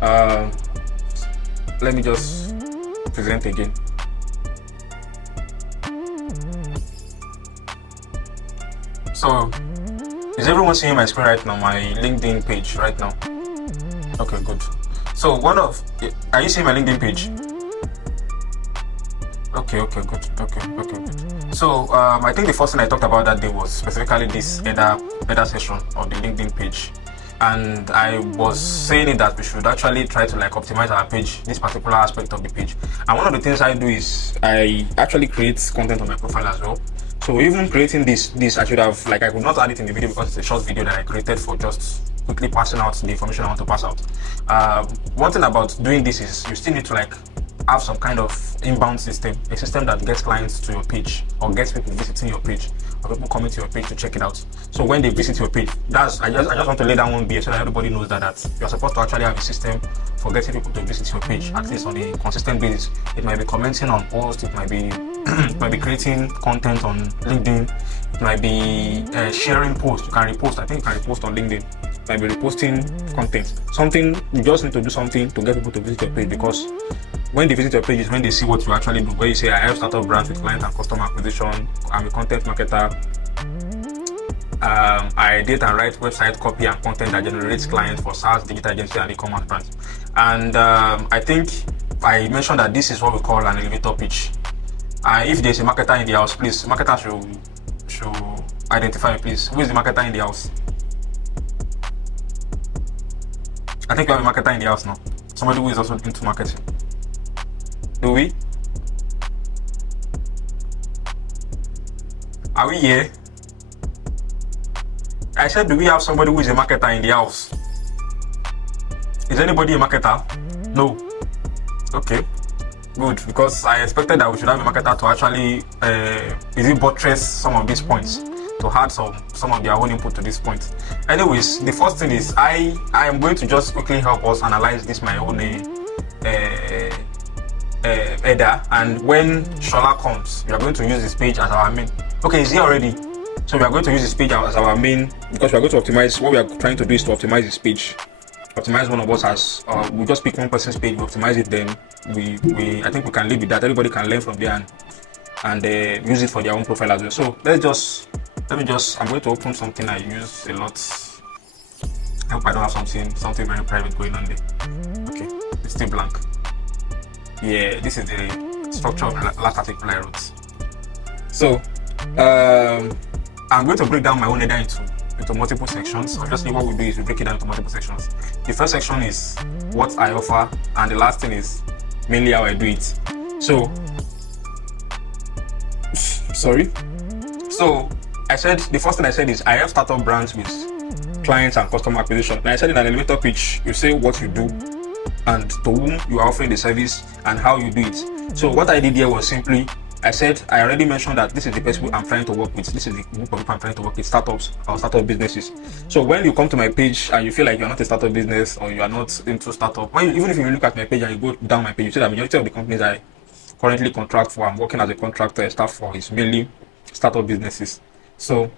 Uh, Let me just present again. So, is everyone seeing my screen right now? My LinkedIn page right now? Okay, good. So are you seeing my LinkedIn page? Okay, good. Okay, good. So, I think the first thing I talked about that day was specifically this header session of the LinkedIn page. And I was saying that we should actually try to optimize our page, this particular aspect of the page. And one of the things I do is I actually create content on my profile as well. So even creating this I should have I could not add it in the video because it's a short video that I created for just quickly passing out the information I want to pass out. One thing about doing this is you still need to have some kind of inbound system, a system that gets clients to your page or gets people visiting your page or people coming to your page to check it out. So when they visit your page, I just want to lay down one BS so that everybody knows that you're supposed to actually have a system for getting people to visit your page, at least on a consistent basis. It might be commenting on posts, it might be creating content on LinkedIn, it might be sharing posts. You can repost. I think you can repost on LinkedIn. It might be reposting content. Something you just need to do something to get people to visit your page, because when they visit your page is when they see what you actually do. Where you say, I have startup brands with client and customer acquisition. I'm a content marketer. I edit and write website copy and content that generates clients for SaaS, digital agency, and e-commerce brands. And I think I mentioned that this is what we call an elevator pitch. If there's a marketer in the house, please, marketer should identify me, please. Who is the marketer in the house? I think we have a marketer in the house now. Somebody who is also into marketing. Do we? Are we here? I said, do we have somebody who is a marketer in the house? Is anybody a marketer? No. Okay. Good, because I expected that we should have a marketer to actually buttress some of these points, to add some of their own input to this point. Anyways, the first thing is I am going to just quickly help us analyze this my own header, and when Shola comes, we are going to use this page as our main. Okay, is he already? So we are going to use this page as our main, because we are going to optimize. What we are trying to do is to optimize this page. Optimize one of us as we just pick one person's page, we optimize it, then I think we can live with that. Everybody can learn from there and use it for their own profile as well. So I'm going to open something I use a lot. I hope I don't have something very private going on there. Okay, it's still blank. Yeah, this is the structure of the last article I wrote. So I'm going to break down my own header into multiple sections. Obviously, what we do is we break it down into multiple sections. The first section is what I offer, and the last thing is mainly how I do it. So I said the first thing I said is I have startup brands with clients and customer acquisition. And I said in an elevator pitch, you say what you do and to whom you are offering the service and how you do it. So what I did here was simply, I said I already mentioned that this is the person I'm trying to work with. This is the group of people I'm trying to work with, startups or startup businesses. So when you come to my page and you feel like you're not a startup business or you are not into startup, even if you look at my page and you go down my page, you see that majority of the companies I currently contract for, I'm working as a contractor, staff for, is mainly startup businesses. So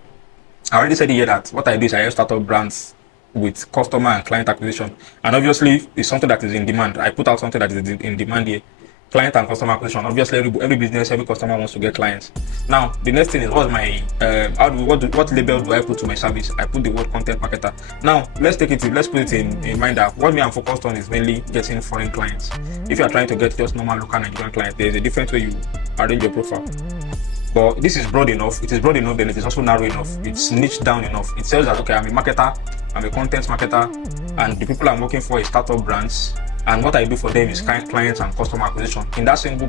I already said here that what I do is I have startup brands with customer and client acquisition, and obviously it's something that is in demand. I put out something that is in demand here. Client and customer acquisition. Obviously, every business, every customer wants to get clients. Now, the next thing is what's my what label do I put to my service? I put the word content marketer. Now, let's put it in mind that what I'm focused on is mainly getting foreign clients. If you are trying to get just normal local Nigerian clients, there is a different way you arrange your profile. But this is broad enough. It is broad enough, then it is also narrow enough. It's niched down enough. It says that okay, I'm a marketer, I'm a content marketer, and the people I'm working for is startup brands. And what I do for them is clients and customer acquisition. In that single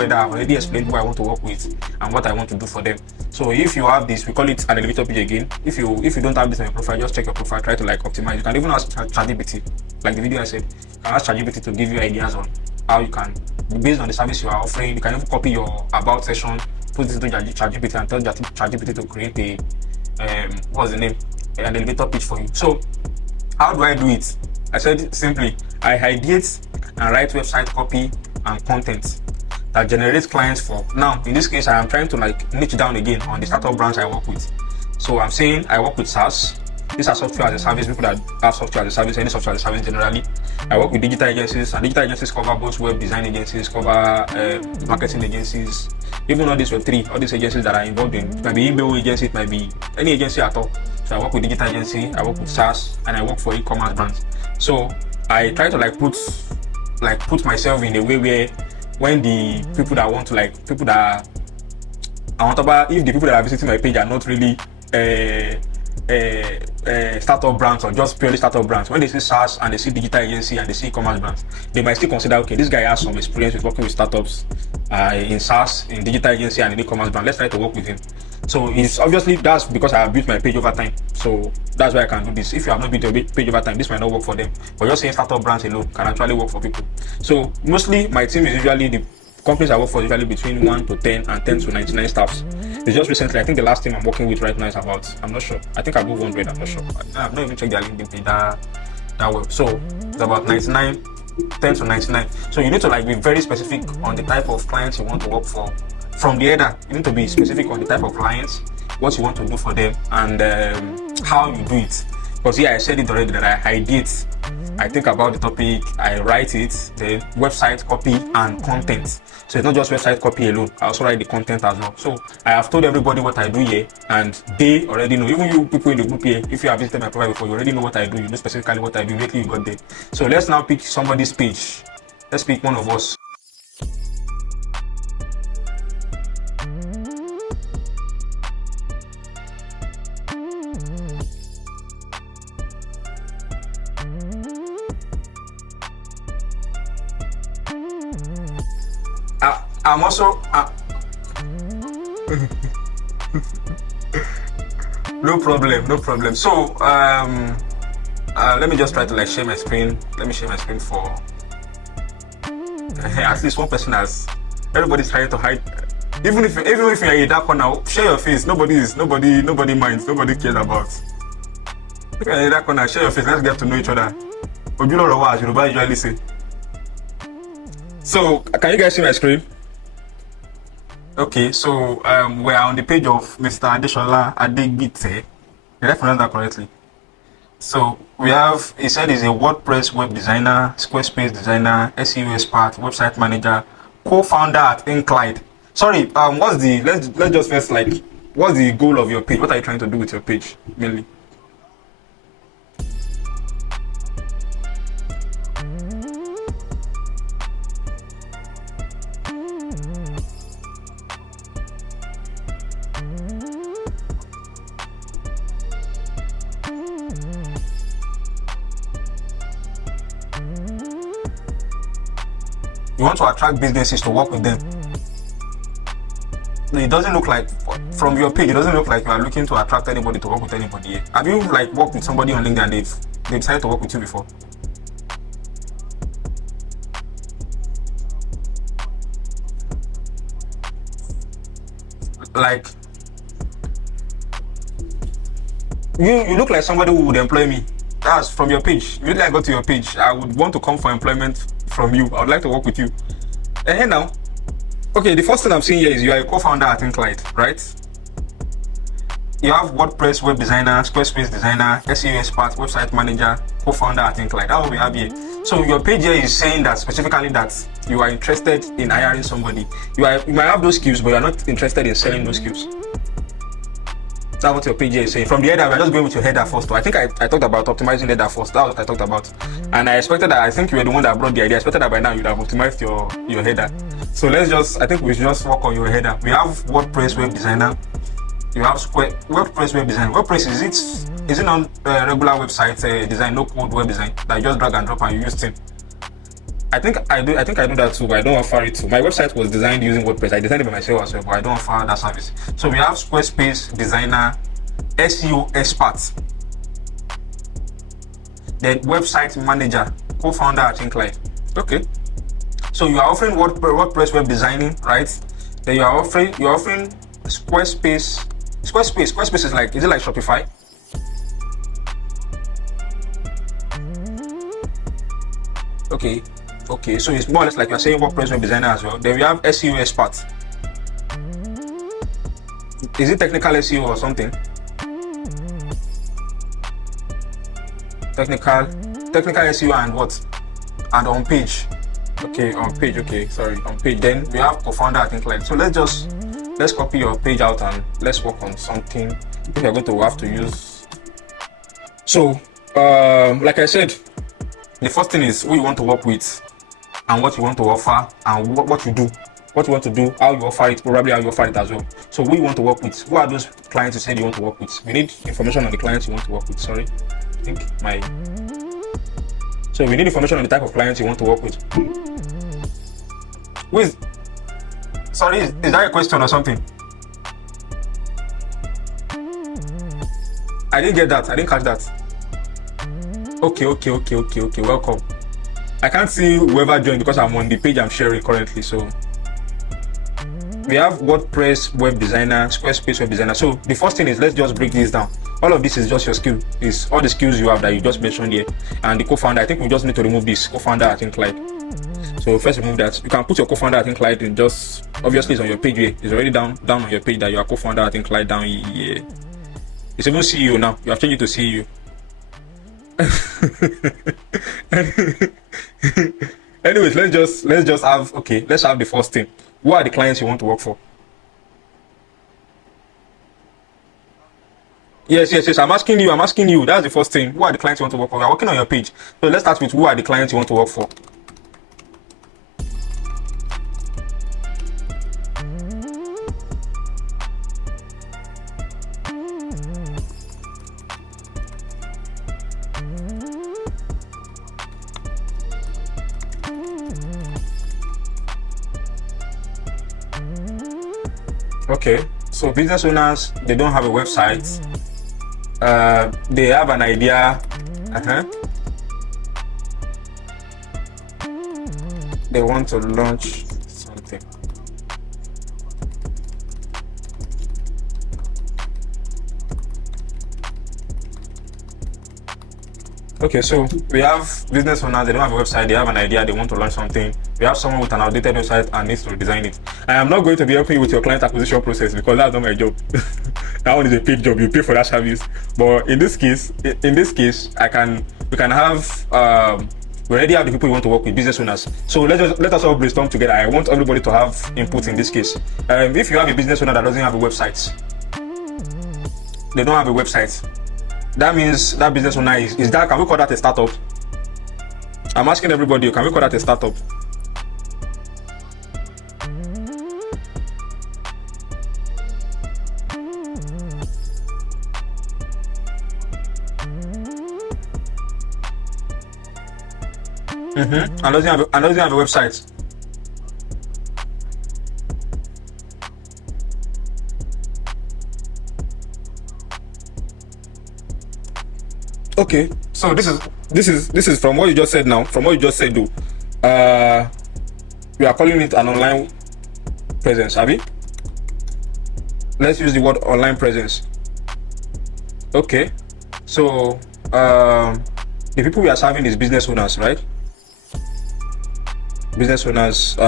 header, I've already explained who I want to work with and what I want to do for them. So if you have this, we call it an elevator pitch again. If you don't have this in your profile, just check your profile, try to optimize. You can even ask ChatGPT, like the video I said. You can ask ChatGPT to give you ideas on how you can, based on the service you are offering. You can even copy your about section, put it into ChatGPT, and tell ChatGPT to create an elevator pitch for you. So how do I do it? I said simply, I ideate and write website copy and content that generates clients for. Now, in this case, I am trying to niche down again on the startup brands I work with. So I'm saying I work with SaaS, These are software as a service, people that have software as a service, any software as a service generally. I work with digital agencies, and digital agencies cover both web design agencies, cover marketing agencies, even all these Web3, all these agencies that are involved in. It might be email agency, it might be any agency at all. So I work with digital agency, I work with SaaS, and I work for e-commerce brands. So I try to put myself in a way where when the people that want to people that I want about, if the people that are visiting my page are not really startup brands or just purely startup brands, when they see SaaS and they see digital agency and they see e-commerce brands, they might still consider, okay, this guy has some experience with working with startups in SaaS, in digital agency and in e-commerce brand. Let's try to work with him. So it's obviously that's because I have built my page over time. So that's why I can do this. If you have not built your page over time, this might not work for them. But just saying startup brands alone can actually work for people. So mostly my team is usually the companies I work for usually between 1 to 10 and 10 to 99 staffs. It's just recently, I think the last team I'm working with right now is about, I'm not sure, I think above 100, I'm not sure. I've not even checked their LinkedIn page that well. So it's about 99, 10 to 99. So you need to be very specific on the type of clients you want to work for. From the header, you need to be specific on the type of clients, what you want to do for them, and how you do it. Because I said it already that I did. I think about the topic, I write it, the website copy and content. So it's not just website copy alone, I also write the content as well. So I have told everybody what I do here, and they already know. Even you people in the group here, if you have visited my profile before, you already know what I do. You know specifically what I do immediately you got there. So let's now pick somebody's page. Let's pick one of us. I'm also no problem. So let me just try to share my screen. Let me share my screen for at least one person. As everybody's trying to hide, even if you're in that corner, share your face. Nobody minds, nobody cares about. If you're in that corner, share your face. Let's get to know each other. Ojulo as Yoruba usually say. So can you guys see my screen? Okay, so we're on the page of Mr. Adeshola Adegbite. Did I pronounce that correctly? So we have, he said he's a WordPress web designer, Squarespace designer, SEO expert, website manager, co-founder at Incline. Sorry, let's just first what's the goal of your page? What are you trying to do with your page mainly? You want to attract businesses to work with them. It doesn't look like, from your page, it doesn't look like you are looking to attract anybody to work with anybody here. Have you worked with somebody on LinkedIn and they've decided to work with you before? You look like somebody who would employ me. That's from your page. Immediately I go to your page, I would want to come for employment from you. I would like to work with you. And here now, okay, the first thing I'm seeing here is you are a co-founder at Incline, right? You have WordPress web designer, Squarespace designer, SEO expert, website manager, co-founder at Incline. That's what we have here. So your page here is saying that specifically that you are interested in hiring somebody. You might have those skills, but you are not interested in selling those skills. That's what your page is saying. From the header, we're just going with your header first. I think I talked about optimizing header first. That's what I talked about. And I expected that, I think you were the one that brought the idea. I expected that by now you'd have optimized your header. So I think we should just work on your header. We have WordPress web designer. You have WordPress web design. WordPress, is it on regular website design, no code web design that you just drag and drop and you use thing? I think I do that too, but I don't offer it too. My website was designed using WordPress. I designed it by myself as well, but I don't offer that service. So we have Squarespace designer, SEO expert, then website manager, co-founder at Incline. Okay. So you are offering WordPress web designing, right? Then you are offering Squarespace. Squarespace is it like Shopify? Okay, so it's more or less like you're saying WordPress web designer as well. Then we have SEO expert. Is it technical SEO or something? technical SEO and what? And on page. Okay, on page. Okay, sorry, on page. Then we have co-founder at Incline. So let's copy your page out and let's work on something. If you're going to have to use. So, like I said, the first thing is who you want to work with and what you want to offer and what you do. What you want to do, how you offer it, probably how you offer it as well. So who you want to work with? Who are those clients you said you want to work with? We need information on the clients you want to work with. Sorry, I think so we need information on the type of clients you want to work with. Who is? Sorry, is that a question or something? I didn't get that. I didn't catch that. Okay. Welcome. I can't see whoever joined because I'm on the page I'm sharing currently. So we have WordPress web designer, Squarespace web designer. So the first thing is, let's just break this down. All of this is just your skill. It's all the skills you have that you just mentioned here. And the co-founder, I think we just need to remove this co-founder at Incline. So first remove that. You can put your co-founder at Incline and just, obviously it's on your page here. It's already down on your page that you are co-founder at Incline down here. It's even CEO now. You have changed it to CEO. Anyways, let's just have, okay, let's have the first thing. Who are the clients you want to work for? Yes. I'm asking you. That's the first thing. Who are the clients you want to work for? We are working on your page. So let's start with who are the clients you want to work for. Okay, so business owners, they don't have a website. They have an idea. They want to launch something. Okay, so we have business owners, they don't have a website, they have an idea, they want to launch something. We have someone with an outdated website and needs to redesign it. I am not going to be helping you with your client acquisition process because that's not my job. That one is a paid job, you pay for that service. But in this case, we can have we already have the people you want to work with, business owners. So let us all brainstorm together. I want everybody to have input in this case. If you have a business owner that doesn't have a website, they don't have a website, that means that business owner is that, can we call that a startup? I'm asking everybody, can we call that a startup? And doesn't have a website. Okay, so this is from what you just said now. From what you just said, though, we are calling it an online presence, Abby. Let's use the word online presence. Okay, so the people we are serving is business owners, right? Business owners.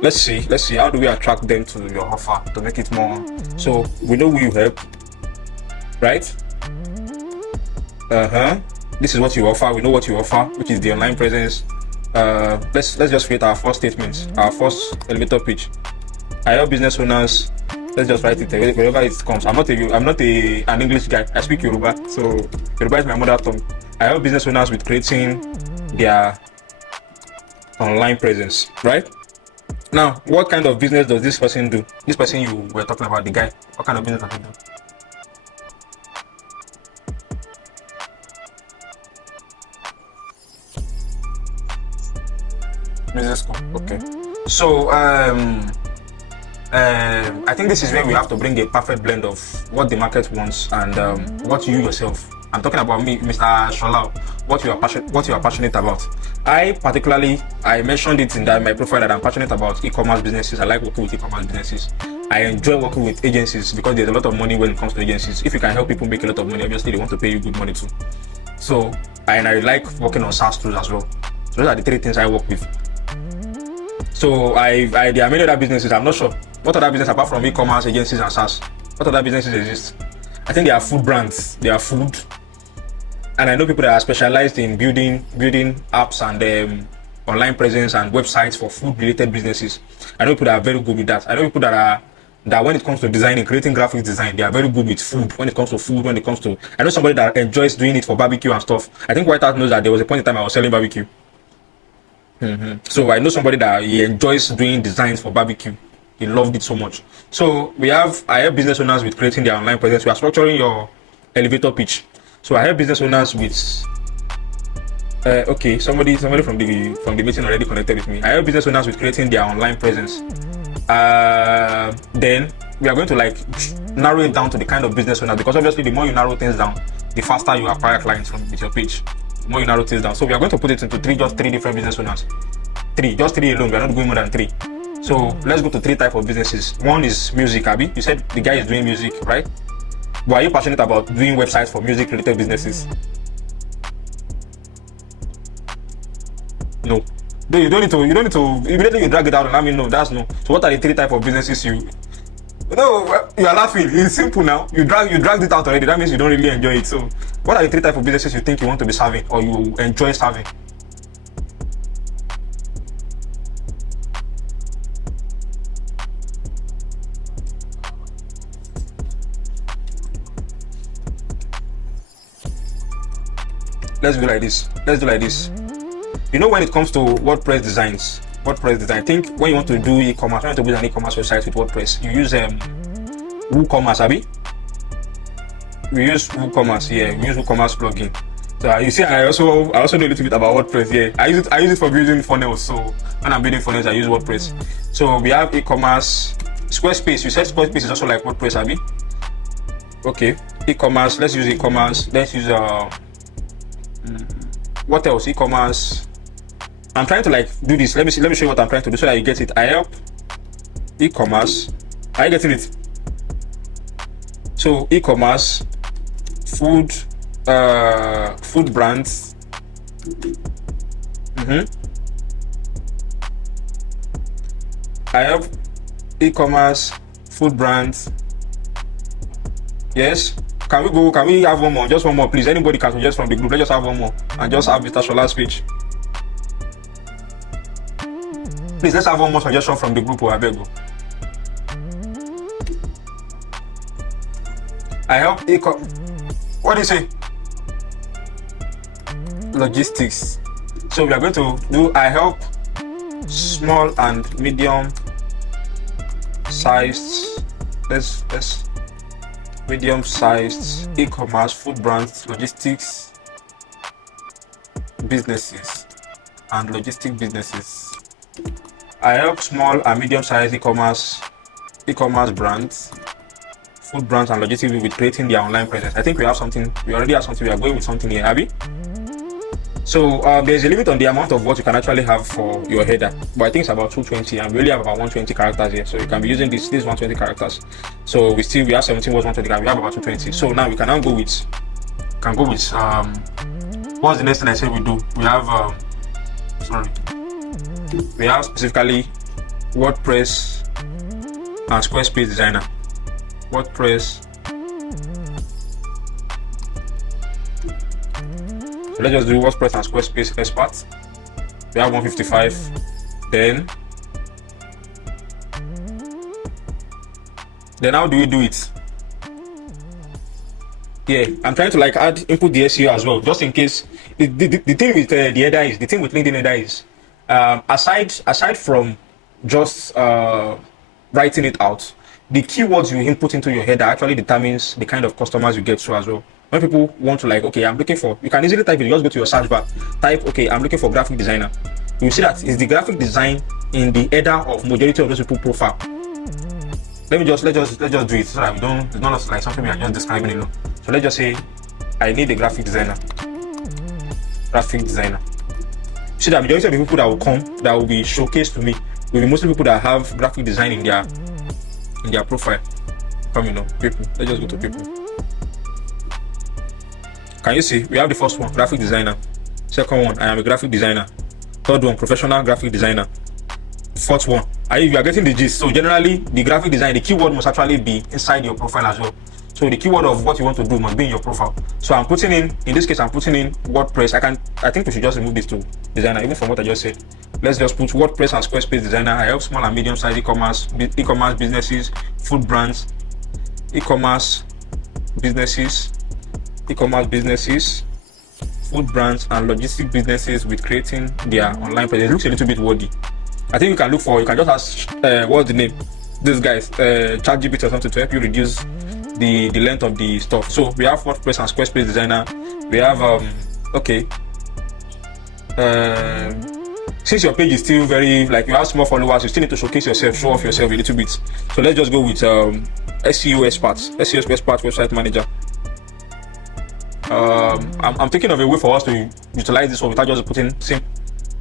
Let's see. How do we attract them to your offer to make it more? So we know who you help, right? This is what you offer. We know what you offer, which is the online presence. Let's just create our first statement, our first elevator pitch. I help business owners. Let's just write it wherever it comes. I'm not an English guy. I speak Yoruba, so Yoruba is my mother tongue. I help business owners with creating their online presence, right? Now, what kind of business does this person do? This person you were talking about, the guy. What kind of business does he do? Business school. Okay. So I think this is where we have to bring a perfect blend of what the market wants and what you yourself. I'm talking about me, Mr. Sholau. What you are passionate about. I mentioned it in my profile that I'm passionate about e-commerce businesses. I like working with e-commerce businesses. I enjoy working with agencies because there's a lot of money when it comes to agencies. If you can help people make a lot of money, obviously they want to pay you good money too. So I like working on SaaS tools as well. So those are the three things I work with. So there are many other businesses. I'm not sure what other business apart from e-commerce agencies and SaaS. What other businesses exist? I think there are food brands. There are food. and I know people that are specialized in building apps and online presence and websites for food related businesses. I know people that are very good with that. I know people that when it comes to designing, creating graphic design, they are very good with food. When it comes to food, when it comes to, I know somebody that enjoys doing it for barbecue and stuff. I think White House knows that there was a point in time I was selling barbecue. So I know somebody that he enjoys doing designs for barbecue. He loved it so much. So I help business owners with creating their online presence. We are structuring your elevator pitch. So I help business owners with okay, somebody from the meeting already connected with me. I help business owners with creating their online presence. Then we are going to like narrow it down to the kind of business owner, because obviously the more you narrow things down, the faster you acquire clients with your page. The more you narrow things down. So we are going to put it into three different business owners. Just three alone. We are not going more than three. So let's go to three types of businesses. One is music, Abby. You said the guy is doing music, right? But are you passionate about doing websites for music related businesses? No. You don't need to immediately you drag it out and let me know. That's no. So what are the three types of businesses you are laughing? It's simple now. You dragged it out already. That means you don't really enjoy it. So what are the three types of businesses you think you want to be serving or you enjoy serving? Let's do like this. You know, when it comes to WordPress design, I think when you want to do e-commerce, when you want to build an e-commerce website with WordPress, you use WooCommerce, Abby. We use WooCommerce, yeah. We use WooCommerce plugin. So you see, I also know a little bit about WordPress, yeah. I use it for building funnels. So when I'm building funnels, I use WordPress. So we have e-commerce, Squarespace. You said Squarespace is also like WordPress, Abby. Okay, e-commerce. Let's use e-commerce. Let's use what else? E-commerce. I'm trying to like do this. Let me show you what I'm trying to do so that you get it. I help e-commerce. Are you getting it? So e-commerce, food brands. I help e-commerce, food brands. Yes. Can we have one more? Just one more, please. Anybody can suggest from the group. Let's just have one more and just have Mr. Shola's speech. Please, let's have one more suggestion from the group. I beg you. I help what do you say? Logistics. So we are going to do I help small and medium sized. Let's medium-sized e-commerce, food brands, logistics businesses, and logistic businesses. I help small and medium-sized e-commerce brands, food brands, and logistics with creating their online presence. I think we have something. We already have something. We are going with something here, Abby. So there's a limit on the amount of what you can actually have for your header, but I think it's about 220, and we only have about 120 characters here. So you can be using this 120 characters. So we have 17 words, 120 characters. We have about 220. So now we can now go with what's the next thing I said we do? We have we have specifically WordPress and Squarespace designer. WordPress. So let's just do WordPress and Squarespace expert. We have 155. Then how do we do it? Yeah, I'm trying to like input the SEO as well, just in case. The thing with the header is, the thing with LinkedIn header is, aside from just writing it out, the keywords you input into your header actually determines the kind of customers you get to as well. When people want to like, okay, I'm looking for, you can easily type it, you just go to your search bar, type, okay, I'm looking for graphic designer. You see that it's the graphic design in the header of majority of those people profile. Let's just do it so that it's not like something we are just describing, you know. So let's just say, I need a graphic designer. See that majority of the people that will come, that will be showcased to me, will be mostly people that have graphic design in their profile. Come, you know, people. Let's just go to people. Can you see? We have the first one, graphic designer. Second one, I am a graphic designer. Third one, professional graphic designer. Fourth one, you are getting the gist. So generally, the graphic design, the keyword must actually be inside your profile as well. So the keyword of what you want to do must be in your profile. So I'm putting in this case, I'm putting in WordPress. I think we should just remove this to designer, even from what I just said. Let's just put WordPress and Squarespace designer. I help small and medium-sized e-commerce businesses, food brands, e-commerce businesses, food brands, and logistic businesses with creating their online presence. It looks a little bit wordy. I think you can just ask, what's the name? This guy's ChatGPT or something to help you reduce the length of the stuff. So we have WordPress and Squarespace designer. We have since your page is still very, like, you have small followers, you still need to showcase yourself, show off yourself a little bit. So let's just go with SEO experts website manager. I'm thinking of a way for us to utilize this one without just putting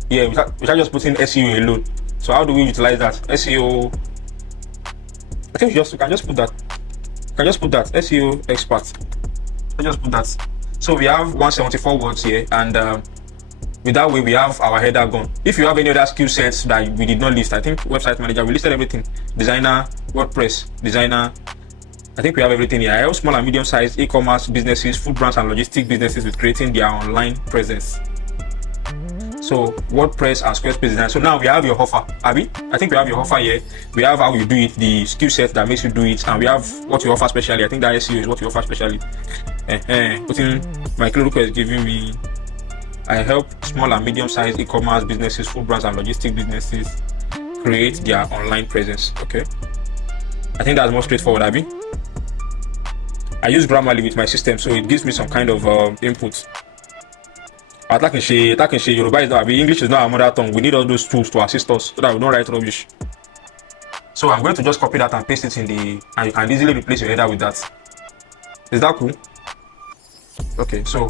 without just putting SEO alone. So how do we utilize that? SEO, I think we can just put that. SEO expert. Let's just put that. So we have 174 words here, and with that way we have our header gone. If you have any other skill sets that we did not list, I think website manager, we listed everything. Designer, WordPress designer, I think we have everything here. I help small and medium-sized e-commerce businesses, food brands, and logistic businesses with creating their online presence. So WordPress and Squarespace design. So now we have your offer, Abby. I think we have your offer here. We have how you do it, the skill set that makes you do it, and we have what you offer specially. I think that SEO is what you offer specially. Putting my client is giving me, I help small and medium-sized e-commerce businesses, food brands, and logistic businesses create their online presence. Okay, I think that's more straightforward, Abby. I use Grammarly with my system, so it gives me some kind of input. Yoruba is not, English is not our mother tongue. We need all those tools to assist us so that we don't write rubbish. So I'm going to just copy that and paste it and you can easily replace your header with that. Is that cool? Okay, so